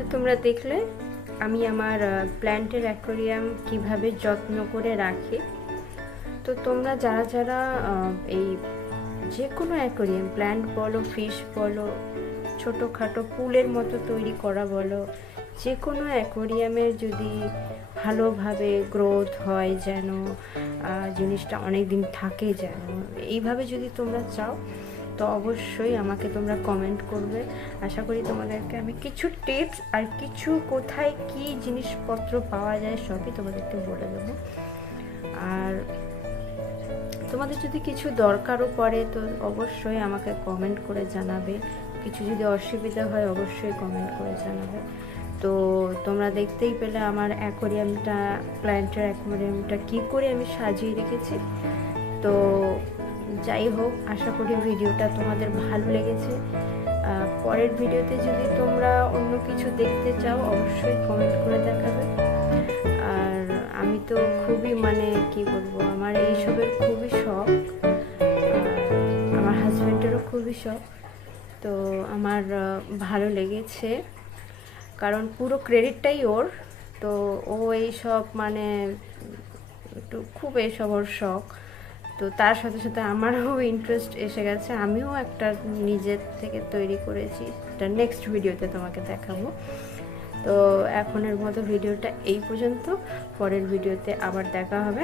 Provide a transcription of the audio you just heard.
তো তোমরা দেখলে আমি আমার প্ল্যান্টের অ্যাকোয়ারিয়াম কিভাবে যত্ন করে রাখি। তো তোমরা যারা যারা এই যে কোনো অ্যাকোয়ারিয়াম, প্ল্যান্ট বলো, ফিশ বলো, ছোটোখাটো পুলের মতো তৈরি করা বলো, যে কোনো অ্যাকোয়ারিয়ামের যদি ভালোভাবে গ্রোথ হয়, যেন জিনিসটা অনেক দিন থাকে, যেন এইভাবে যদি তোমরা চাও, তো অবশ্যই আমাকে তোমরা কমেন্ট করবে। আশা করি তোমাদেরকে আমি কিছু টিপস আর কিছু কোথায় কি জিনিসপত্র পাওয়া যায় সবই তোমাদেরকে বলে দেবো। আর তোমাদের যদি কিছু দরকারও পড়ে তো অবশ্যই আমাকে কমেন্ট করে জানাবে। কিছু যদি অসুবিধা হয় অবশ্যই কমেন্ট করে জানাবে। তো তোমরা দেখতেই পেলে আমার অ্যাকোয়ারিয়ামটা, প্ল্যান্টের অ্যাকোয়ারিয়ামটা কী করে আমি সাজিয়ে রেখেছি। তো যাই হোক, আশা করি ভিডিওটা তোমাদের ভালো লেগেছে। পরের ভিডিওতে যদি তোমরা অন্য কিছু দেখতে চাও অবশ্যই কমেন্ট করে দেখাবে। আর আমি তো খুবই কি বলবো, আমার এইসবের খুবই শখ, আমার হাজব্যান্ডেরও খুবই শখ। তো আমার ভালো লেগেছে, কারণ পুরো ক্রেডিটটাই ওর। তো ও এইসব একটু খুব এইসব ওর শখ। তো তার সাথে সাথে আমারও ইন্টারেস্ট এসে গেছে, আমিও একটা নিজের থেকে তৈরি করেছি, এটা নেক্সট ভিডিওতে তোমাকে দেখাবো। তো এখনের মতো ভিডিওটা এই পর্যন্ত, পরের ভিডিওতে আবার দেখা হবে।